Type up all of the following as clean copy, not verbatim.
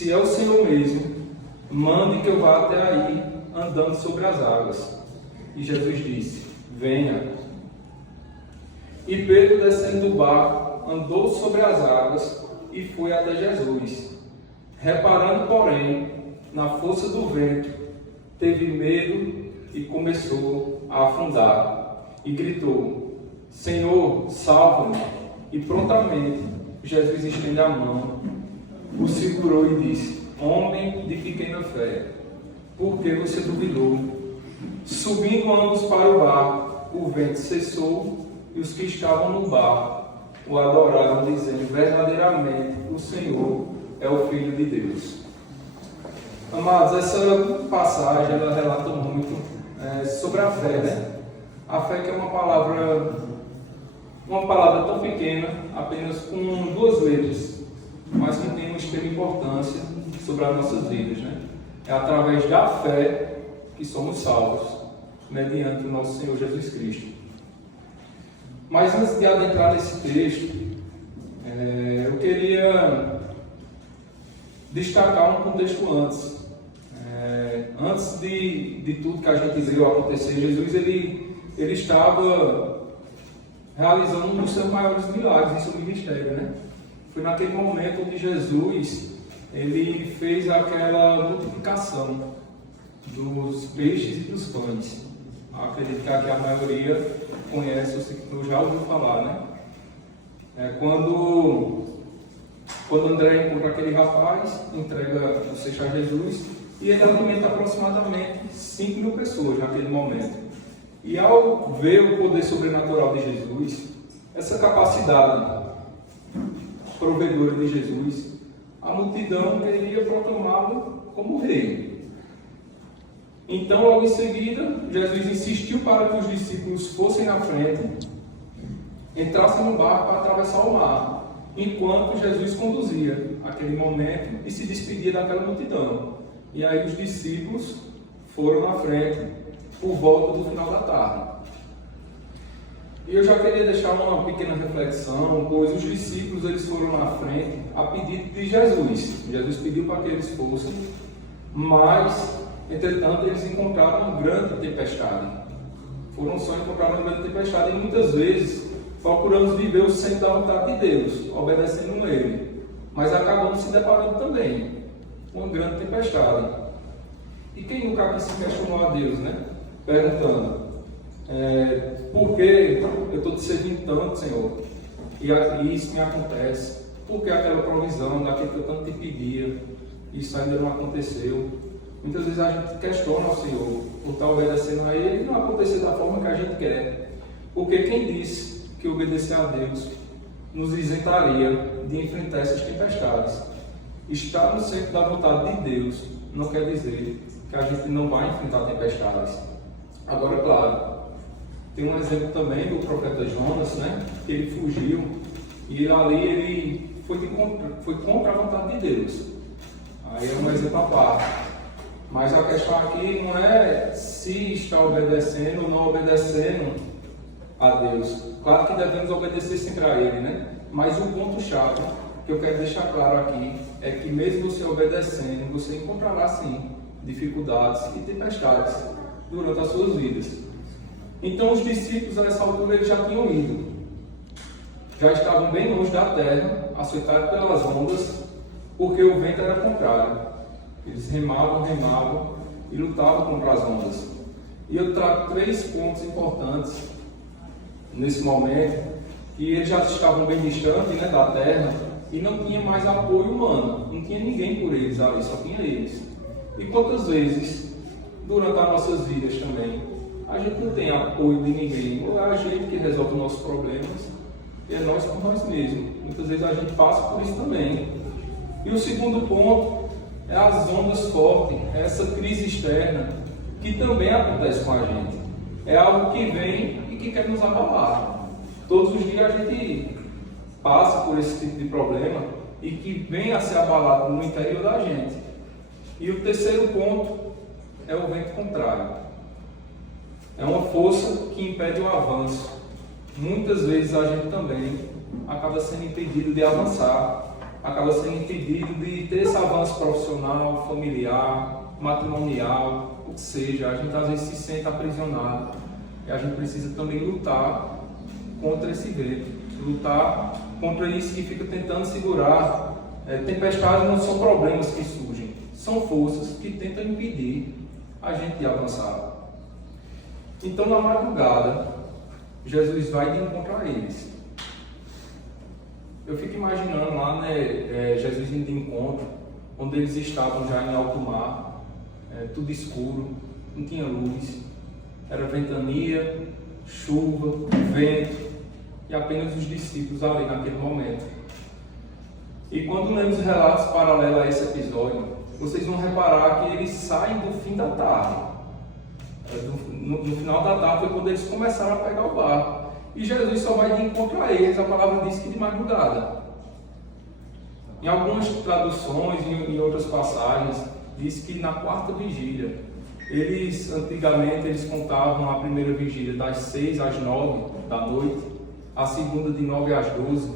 se é o Senhor mesmo, mande que eu vá até aí, andando sobre as águas. E Jesus disse: venha. E Pedro, descendo do barco, andou sobre as águas e foi até Jesus. Reparando, porém, na força do vento, teve medo e começou a afundar. E gritou: Senhor, salva-me! E prontamente Jesus estende a mão, o segurou e disse: homem de pequena fé, por que você duvidou? Subindo ambos para o barco, o vento cessou e os que estavam no barco o adoraram, dizendo: verdadeiramente o Senhor é o Filho de Deus. Amados, essa passagem ela relata muito sobre a fé, né? A fé que é uma palavra tão pequena, apenas com 2 letras, mas que tem uma extrema importância sobre as nossas vidas, né? É através da fé que somos salvos, mediante o nosso Senhor Jesus Cristo. Mas antes de adentrar nesse texto, eu queria destacar um contexto antes. Antes de tudo que a gente viu acontecer, Jesus ele estava realizando um dos seus maiores milagres em seu ministério, né? Foi naquele momento onde Jesus ele fez aquela multiplicação dos peixes e dos pães. Acredito que a maioria conhece, ou já ouviu falar, né? Quando André encontra aquele rapaz, entrega o cesto a Jesus e ele alimenta aproximadamente 5.000 pessoas naquele momento. E ao ver o poder sobrenatural de Jesus, essa capacidade provedora de Jesus, a multidão queria proclamá-lo como rei. Então, logo em seguida, Jesus insistiu para que os discípulos fossem na frente, entrassem no barco para atravessar o mar, enquanto Jesus conduzia aquele momento e se despedia daquela multidão. E aí os discípulos foram na frente por volta do final da tarde. E eu já queria deixar uma pequena reflexão, pois os discípulos eles foram na frente a pedido de Jesus. Jesus pediu para que eles fossem, mas, entretanto, eles encontraram uma grande tempestade. Foram só encontrar uma grande tempestade e muitas vezes procuramos viver o centro da vontade de Deus, obedecendo a Ele. Mas acabamos se deparando também com uma grande tempestade. E quem nunca aqui se questionou a Deus, né? Perguntando: por que eu estou te servindo tanto, Senhor? E isso me acontece. Por que aquela provisão daquilo que eu tanto te pedia? Isso ainda não aconteceu. Muitas vezes a gente questiona o Senhor por estar obedecendo a Ele e não acontecer da forma que a gente quer. Porque quem disse que obedecer a Deus nos isentaria de enfrentar essas tempestades? Estar no centro da vontade de Deus não quer dizer que a gente não vai enfrentar tempestades. Agora, claro, tem um exemplo também do profeta Jonas, né? Que ele fugiu e ali ele foi contra a vontade de Deus. Aí é um exemplo à parte. Mas a questão aqui não é se está obedecendo ou não obedecendo a Deus. Claro que devemos obedecer sempre a Ele, né? Mas o ponto-chave que eu quero deixar claro aqui é que mesmo você obedecendo, você encontrará sim dificuldades e tempestades durante as suas vidas. Então os discípulos a essa altura eles já tinham ido. Já estavam bem longe da terra, açoitados pelas ondas, porque o vento era contrário. Eles remavam e lutavam contra as ondas. E eu trago 3 pontos importantes nesse momento, que eles já estavam bem distantes, né, da terra e não tinha mais apoio humano, não tinha ninguém por eles ali, só tinha eles. E quantas vezes, durante as nossas vidas também, a gente não tem apoio de ninguém, ou é a gente que resolve os nossos problemas, e é nós por nós mesmos. Muitas vezes a gente passa por isso também. E o segundo ponto é as ondas fortes, essa crise externa, que também acontece com a gente. É algo que vem e que quer nos abalar. Todos os dias a gente passa por esse tipo de problema e que vem a ser abalado no interior da gente. E o terceiro ponto é o vento contrário. É uma força que impede o avanço. Muitas vezes a gente também acaba sendo impedido de avançar acaba sendo impedido de ter esse avanço profissional, familiar, matrimonial, ou seja, a gente às vezes se sente aprisionado e a gente precisa também lutar contra esse vento, lutar contra isso que fica tentando segurar. Tempestades não são problemas que surgem, são forças que tentam impedir a gente de avançar. Então, na madrugada, Jesus vai de encontro a eles. Eu fico imaginando lá, Jesus indo de encontro, onde eles estavam já em alto mar, tudo escuro, não tinha luz, era ventania, chuva, vento, e apenas os discípulos ali naquele momento. E quando lemos relatos paralelos a esse episódio, vocês vão reparar que eles saem do fim da tarde. No final da tarde foi quando eles começaram a pegar o barco. E Jesus só vai de encontro a eles, a palavra diz que de madrugada. Em algumas traduções, em outras passagens, diz que na quarta vigília. Antigamente, eles contavam a primeira vigília das 6 às 9 da noite, a segunda de 9 às 12,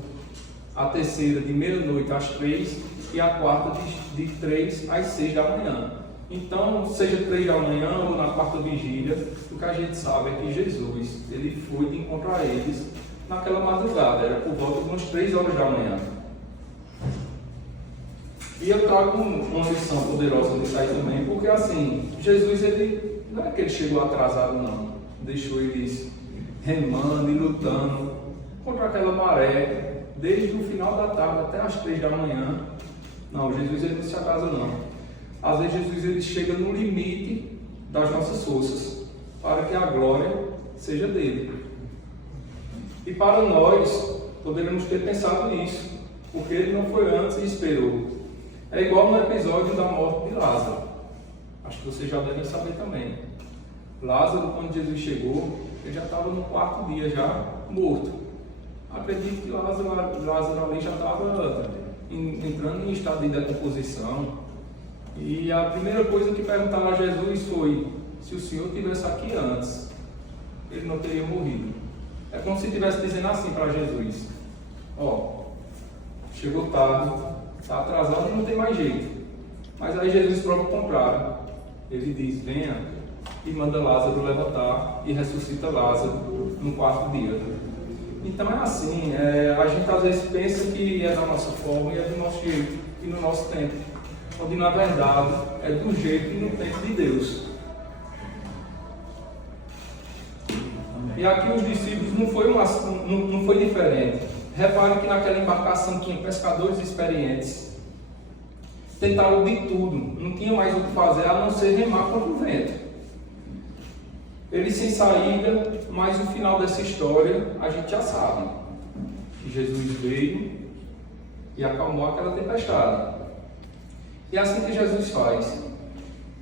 a terceira de meia-noite às 3 e a quarta de 3 às 6 da manhã. Então, seja 3 da manhã ou na quarta vigília, o que a gente sabe é que Jesus, ele foi de encontro a eles naquela madrugada, era por volta de umas 3 horas da manhã. E eu trago uma lição poderosa nisso aí também, porque assim, Jesus, ele não é que ele chegou atrasado não, deixou eles remando e lutando contra aquela maré, desde o final da tarde até as 3 da manhã. Não, Jesus ele não se atrasa não. Às vezes Jesus ele chega no limite das nossas forças, para que a glória seja dele. E para nós, poderíamos ter pensado nisso, porque ele não foi antes e esperou. É igual no episódio da morte de Lázaro. Acho que vocês já devem saber também. Lázaro, quando Jesus chegou, ele já estava no 4º dia, já morto. Acredito que Lázaro ali já estava entrando em estado de decomposição. E a primeira coisa que perguntaram a Jesus foi: se o Senhor estivesse aqui antes, ele não teria morrido. É como se estivesse dizendo assim para Jesus: chegou tarde, está atrasado e não tem mais jeito. Mas aí Jesus próprio contrário, ele diz: venha, e manda Lázaro levantar e ressuscita Lázaro no 4º dia. Então é assim, a gente às vezes pensa que é da nossa forma e é do nosso jeito e no nosso tempo, onde na verdade é do jeito e no tempo de Deus. E aqui os discípulos não foi diferente. Repare que naquela embarcação tinha pescadores experientes. Tentaram de tudo, não tinha mais o que fazer a não ser remar contra o vento. Eles sem saída, mas o final dessa história a gente já sabe. Que Jesus veio e acalmou aquela tempestade. E é assim que Jesus faz.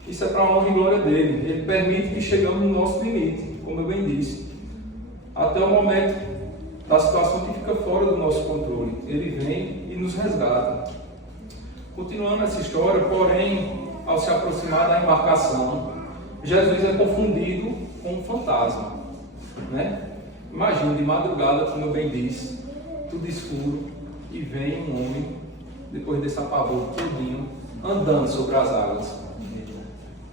Isso é para a honra e glória dele. Ele permite que chegamos no nosso limite, como eu bem disse. Até o momento da situação que fica fora do nosso controle. Ele vem e nos resgata. Continuando essa história, porém, ao se aproximar da embarcação, Jesus é confundido com um fantasma. Imagina, de madrugada, como eu bem disse, tudo escuro, e vem um homem, depois desse apavoro todinho, andando sobre as águas.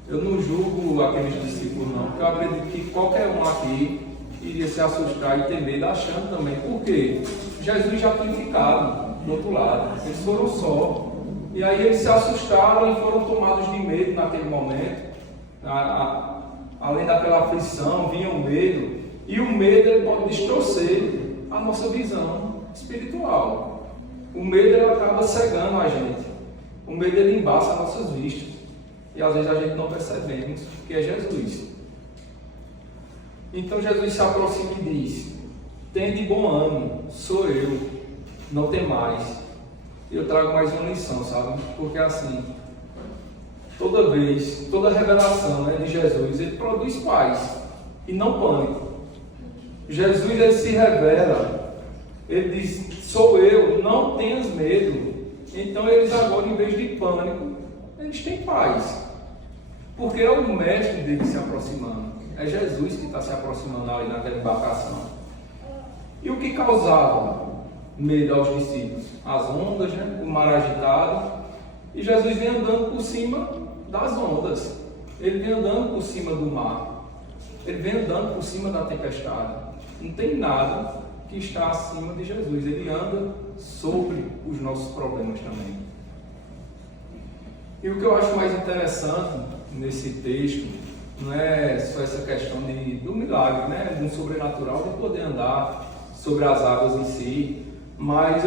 Eu não julgo aqueles discípulos não, porque eu acredito que qualquer um aqui iria se assustar e ter medo, achando também. Por quê? Jesus já tinha ficado do outro lado, eles foram só. E aí eles se assustaram e foram tomados de medo naquele momento. Além daquela aflição, vinha o medo. E o medo ele pode distorcer a nossa visão espiritual. O medo ele acaba cegando a gente. O medo ele embaça as nossas vistas. E às vezes a gente não percebemos que é Jesus. Então Jesus se aproxima e diz: tende bom ânimo, sou eu, não temais. E eu trago mais uma lição, sabe? Porque assim, toda vez, toda revelação de Jesus, ele produz paz e não pânico. Jesus ele se revela, ele diz: sou eu, não tenhas medo. Então eles agora, em vez de pânico, eles têm paz. Porque é o mestre dele se aproximando. É Jesus que está se aproximando ali naquela embarcação. E o que causava medo aos discípulos? As ondas, né? O mar agitado. E Jesus vem andando por cima das ondas. Ele vem andando por cima do mar. Ele vem andando por cima da tempestade. Não tem nada que está acima de Jesus. Ele anda sobre os nossos problemas também. E o que eu acho mais interessante nesse texto não é só essa questão do milagre, né? Do sobrenatural, de poder andar sobre as águas em si, mas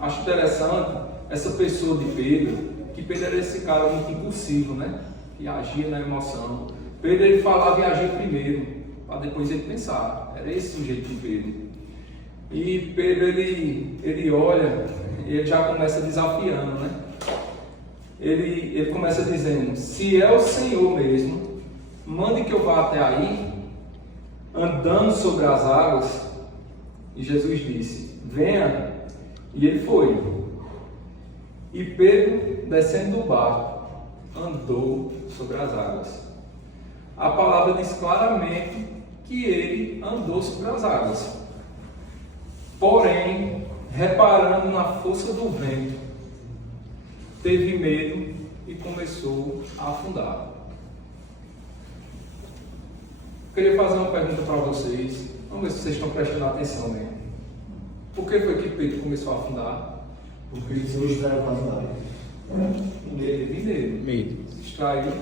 acho interessante essa pessoa de Pedro, que Pedro era esse cara muito impulsivo, né? Que agia na emoção. Pedro, ele falava e agia primeiro, para depois ele pensar. Era esse o jeito de Pedro. E Pedro, ele olha e ele já começa desafiando, né? Ele começa dizendo: se é o Senhor mesmo, mande que eu vá até aí, andando sobre as águas. E Jesus disse: venha. E ele foi. E Pedro, descendo do barco, andou sobre as águas. A palavra diz claramente que ele andou sobre as águas. Porém, reparando na força do vento, teve medo e começou a afundar. Queria fazer uma pergunta para vocês. Vamos ver se vocês estão prestando atenção mesmo. Por que foi que Pedro começou a afundar? Porque eles não estiveram afundar. Ele teve medo. Se distraiu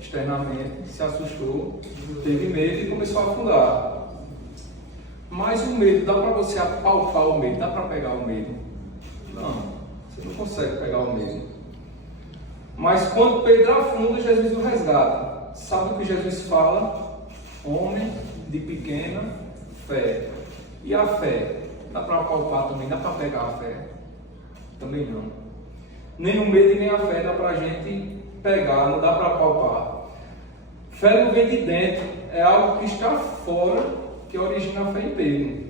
externamente, se assustou, teve medo e começou a afundar. Mas o medo, dá para você apalpar o medo? Dá para pegar o medo? Não, você não consegue pegar o medo. Mas quando Pedro afunda, Jesus o resgata. Sabe o que Jesus fala? Homem de pequena fé. E a fé? Dá para apalpar também? Dá para pegar a fé? Também não. Nem o medo e nem a fé dá para a gente pegar, não dá para apalpar. Fé não vem de dentro, é algo que está fora, que origina a fé em Pedro.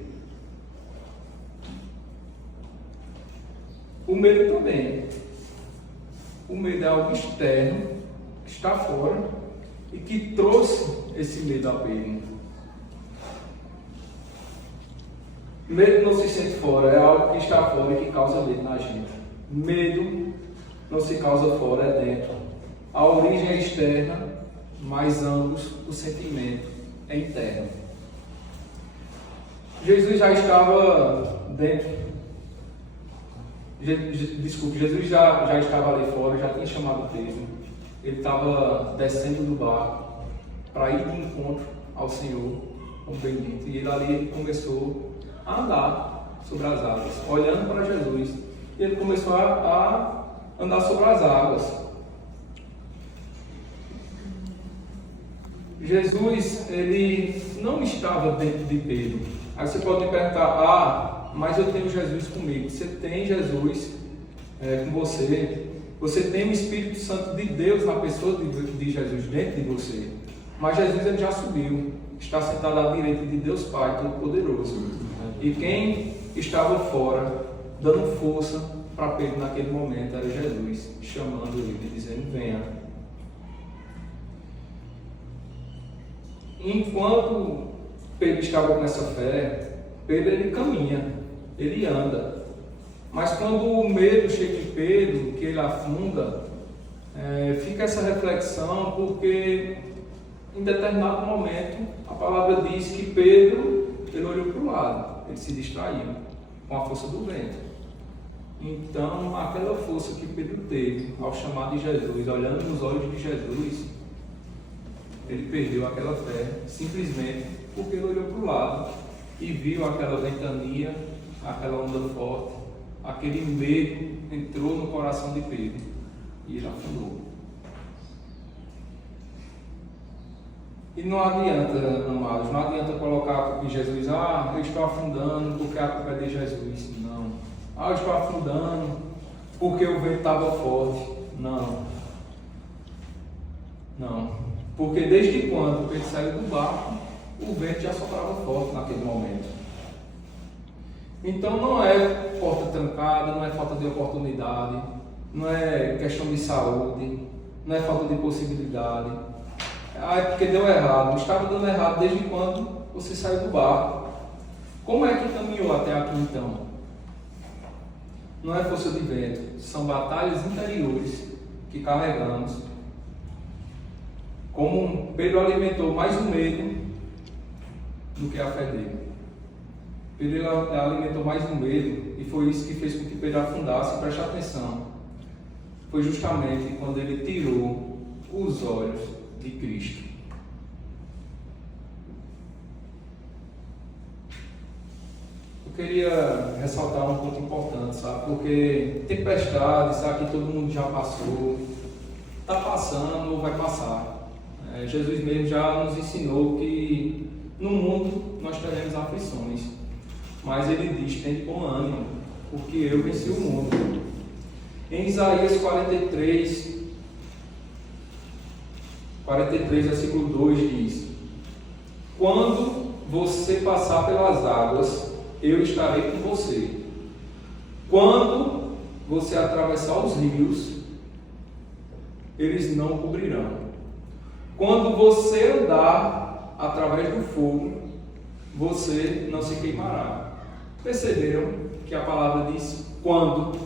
O medo também. O medo é algo externo, que está fora, e que trouxe esse medo a Pedro. Medo não se sente fora, é algo que está fora e que causa medo na gente. Medo não se causa fora, é dentro. A origem é externa, mas ambos, o sentimento é interno. Jesus já estava dentro. Jesus já estava ali fora, já tinha chamado Pedro. Ele estava descendo do barco para ir de encontro ao Senhor, como bendito. E ele começou a andar sobre as águas, olhando para Jesus. E ele começou a andar sobre as águas. Jesus, ele não estava dentro de Pedro. Aí você pode me perguntar: mas eu tenho Jesus comigo. Você tem Jesus com você. Você tem o Espírito Santo de Deus na pessoa de Jesus dentro de você. Mas Jesus, ele já subiu. Está sentado à direita de Deus Pai Todo-Poderoso. E quem estava fora, dando força para Pedro naquele momento, era Jesus, chamando ele, dizendo: venha. Enquanto Pedro estava com essa fé, Pedro, ele caminha, ele anda. Mas quando o medo chega em Pedro, que ele afunda, fica essa reflexão, porque em determinado momento a palavra diz que Pedro, ele olhou para o lado, ele se distraiu com a força do vento. Então, aquela força que Pedro teve ao chamar de Jesus, olhando nos olhos de Jesus, ele perdeu aquela fé, simplesmente porque ele olhou para o lado e viu aquela ventania, aquela onda forte, aquele medo entrou no coração de Pedro e ele afundou. E não adianta, amados, não adianta colocar a culpa em Jesus: eu estou afundando porque a culpa é de Jesus. Não. Eu estou afundando porque o vento estava forte. Não. Porque desde quando Pedro saiu do barco, o vento já soprava forte naquele momento. Então não é porta trancada, não é falta de oportunidade, não é questão de saúde, não é falta de possibilidade. É porque deu errado. Estava dando errado desde quando você saiu do barco. Como é que caminhou até aqui então? Não é força de vento, são batalhas interiores que carregamos. Como Pedro alimentou mais o medo do que a fé dele. Pedro alimentou mais o medo e foi isso que fez com que Pedro afundasse. Preste atenção. Foi justamente quando ele tirou os olhos de Cristo. Eu queria ressaltar um ponto importante, sabe? Porque tempestade, sabe, que todo mundo já passou, está passando ou vai passar. Jesus mesmo já nos ensinou que no mundo nós teremos aflições, mas ele diz: tem bom ânimo, porque eu venci o mundo. Em Isaías 43, versículo 2 diz: quando você passar pelas águas, eu estarei com você. Quando você atravessar os rios, eles não o cobrirão. Quando você andar através do fogo, você não se queimará. Perceberam que a palavra diz quando?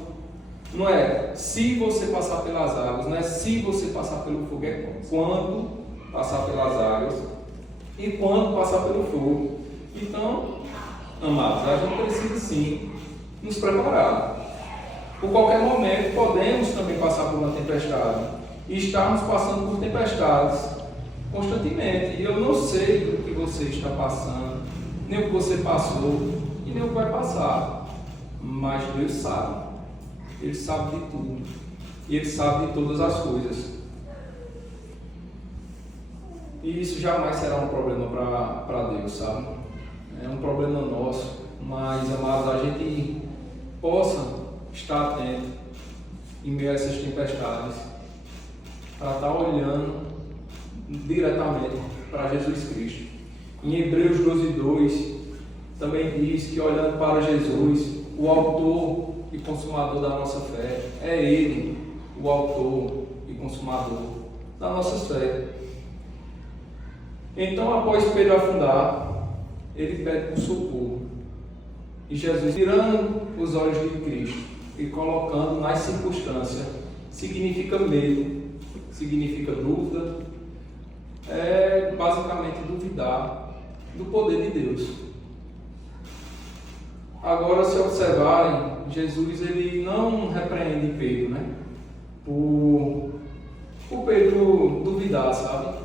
Não é se você passar pelas águas, não é se você passar pelo fogo, é quando passar pelas águas e quando passar pelo fogo. Então, amados, a gente precisa sim nos preparar. Por qualquer momento podemos também passar por uma tempestade e estarmos passando por tempestades constantemente. E eu não sei o que você está passando, nem o que você passou e nem o que vai passar, mas Deus sabe. Ele sabe de tudo e Ele sabe de todas as coisas. E isso jamais será um problema para Deus, sabe? É um problema nosso, mas, amados, a gente possa estar atento em meio a essas tempestades, para estar olhando diretamente para Jesus Cristo. Em Hebreus 12:2 também diz que olhando para Jesus, o autor e consumador da nossa fé, é Ele o autor e consumador da nossa fé. Então, após Pedro afundar, ele pede por socorro. E Jesus, tirando os olhos de Cristo e colocando nas circunstâncias, significa medo, significa dúvida, é basicamente duvidar do poder de Deus. Agora, se observarem, Jesus ele não repreende Pedro, né? Por Pedro duvidar, sabe?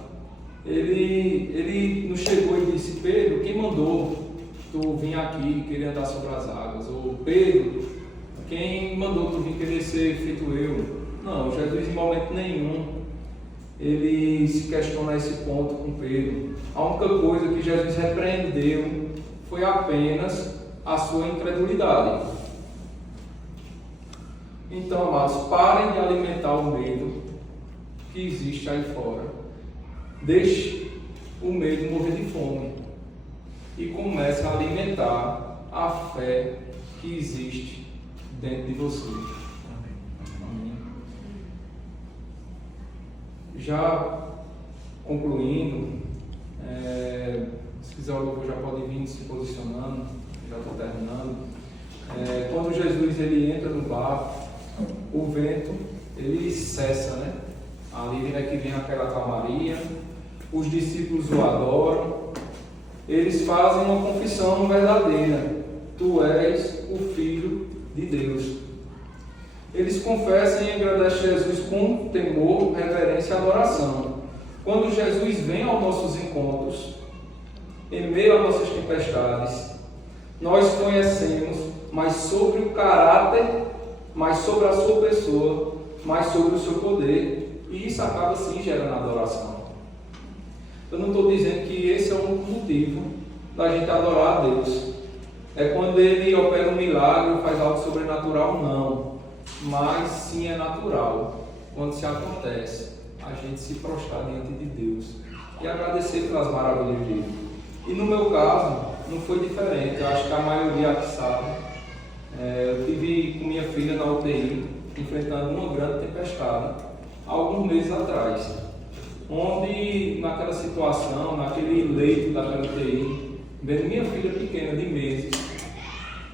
Ele não chegou e disse: Pedro, quem mandou tu vir aqui querer andar sobre as águas? Ou Pedro, quem mandou tu vir querer ser feito eu? Não, Jesus em momento nenhum ele se questiona esse ponto com Pedro. A única coisa que Jesus repreendeu foi apenas a sua incredulidade. Então, amados, parem de alimentar o medo que existe aí fora. Deixe o medo morrer de fome e comece a alimentar a fé que existe dentro de você. Amém. Já concluindo, se quiser o louvor já pode vir se posicionando, já estou terminando. Quando Jesus ele entra no barco, o vento ele cessa, né? Ali que vem aquela calmaria, os discípulos o adoram, eles fazem uma confissão verdadeira: tu és o Filho de Deus. Eles confessam e agradecem Jesus com temor, reverência e adoração. Quando Jesus vem aos nossos encontros, em meio às nossas tempestades, nós conhecemos mais sobre o caráter, mais sobre a sua pessoa, mais sobre o seu poder, e isso acaba sim gerando adoração. Eu não estou dizendo que esse é o único motivo da gente adorar a Deus. É quando Ele opera um milagre ou faz algo sobrenatural, não. Mas sim é natural, quando se acontece, a gente se prostrar diante de Deus e agradecer pelas maravilhas dele. E no meu caso, não foi diferente. Eu acho que a maioria aqui sabe. Eu tive com minha filha na UTI, enfrentando uma grande tempestade, alguns meses atrás, onde naquela situação, naquele leito daquela UTI, vendo minha filha pequena de meses,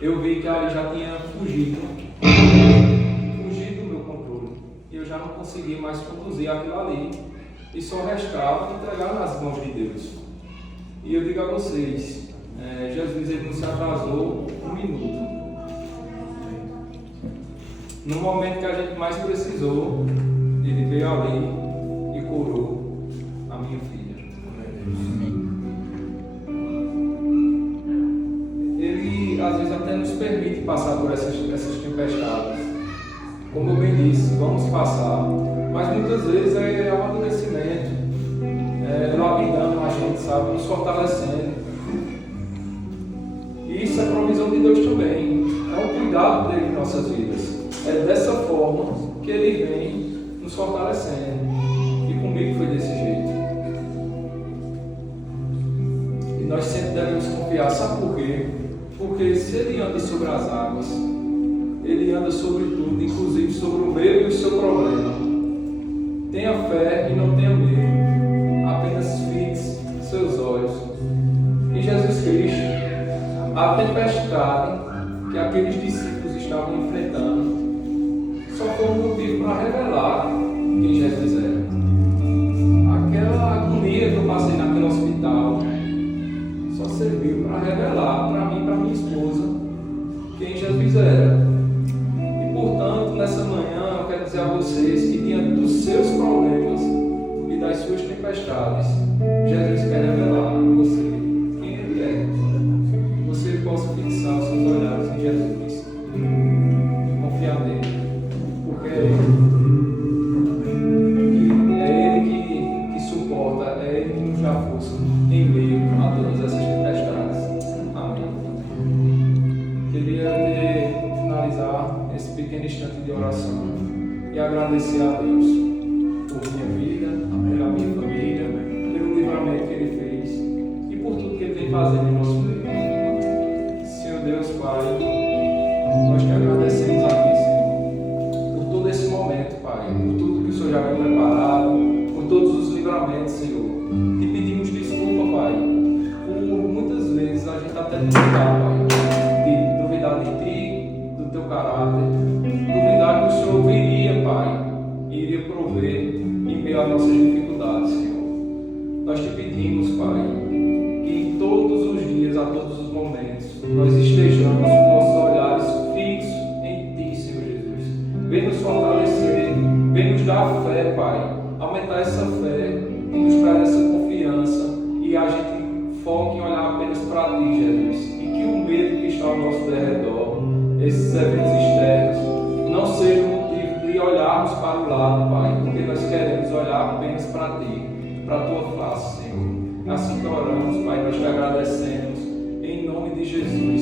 eu vi que ela já tinha fugido do meu controle. E eu já não conseguia mais conduzir aquilo ali. E só restava entregar nas mãos de Deus. E eu digo a vocês, Jesus ele não se atrasou um minuto. No momento que a gente mais precisou, ele veio ali e curou a minha filha. Ele às vezes até nos permite passar por essas tempestades. Como eu bem disse, vamos passar, mas muitas vezes é amadurecimento, lapidando a gente, sabe, nos fortalecendo. E isso é provisão de Deus também, é um cuidado dele em nossas vidas. É dessa forma que ele vem nos fortalecendo. E comigo foi desse jeito. E nós sempre devemos confiar, sabe por quê? Porque se ele anda sobre as águas, ele anda sobre tudo, inclusive sobre o meu e o seu problema. Tenha fé e não tenha medo. Apenas fixe seus olhos em Jesus Cristo. A tempestade que aqueles discípulos estavam enfrentando só foi um motivo para revelar quem Jesus era. Aquela agonia que eu passei naquele hospital só serviu para revelar para mim e para minha esposa quem Jesus era. E portanto, nessa manhã eu quero dizer a vocês que diante dos seus problemas e das suas tempestades, Jesus quer revelar a você quem Ele é. Que você possa fixar os seus olhares em Jesus e confiar nele. Porque é Ele que suporta, é Ele que nos dá força em meio a todas essas tempestades. Amém. Queria finalizar esse pequeno instante de oração e agradecer a Deus por minha vida, pela minha família, pelo livramento que Ele fez e por tudo que Ele vem fazendo em nosso meio. Senhor Deus, Pai, nós te agradecemos aqui, Senhor, por todo esse momento, Pai, por tudo que o Senhor já vem preparado, por todos os livramentos, Senhor. Te pedimos desculpa, Pai, por muitas vezes a gente até duvidar, Pai, de duvidar de Ti, do Teu caráter, duvidar que o Senhor viria, Pai, e iria prover em meio às nossas dificuldades, Senhor. Nós te pedimos, Pai, que em todos os dias, a todos os momentos, nós estejamos com nossos olhares fixos em Ti, Senhor Jesus. Vem nos fortalecer, vem nos dar fé, Pai, aumentar essa fé e nos dar essa confiança e a gente foque em olhar apenas para Ti, Jesus. E que o medo que está ao nosso derredor, esses eventos externos, não seja motivo de olharmos para o lado, Pai, porque nós queremos olhar apenas para Ti, para a Tua face, Senhor. Assim que oramos, Pai, nós te agradecemos, em nome de Jesus.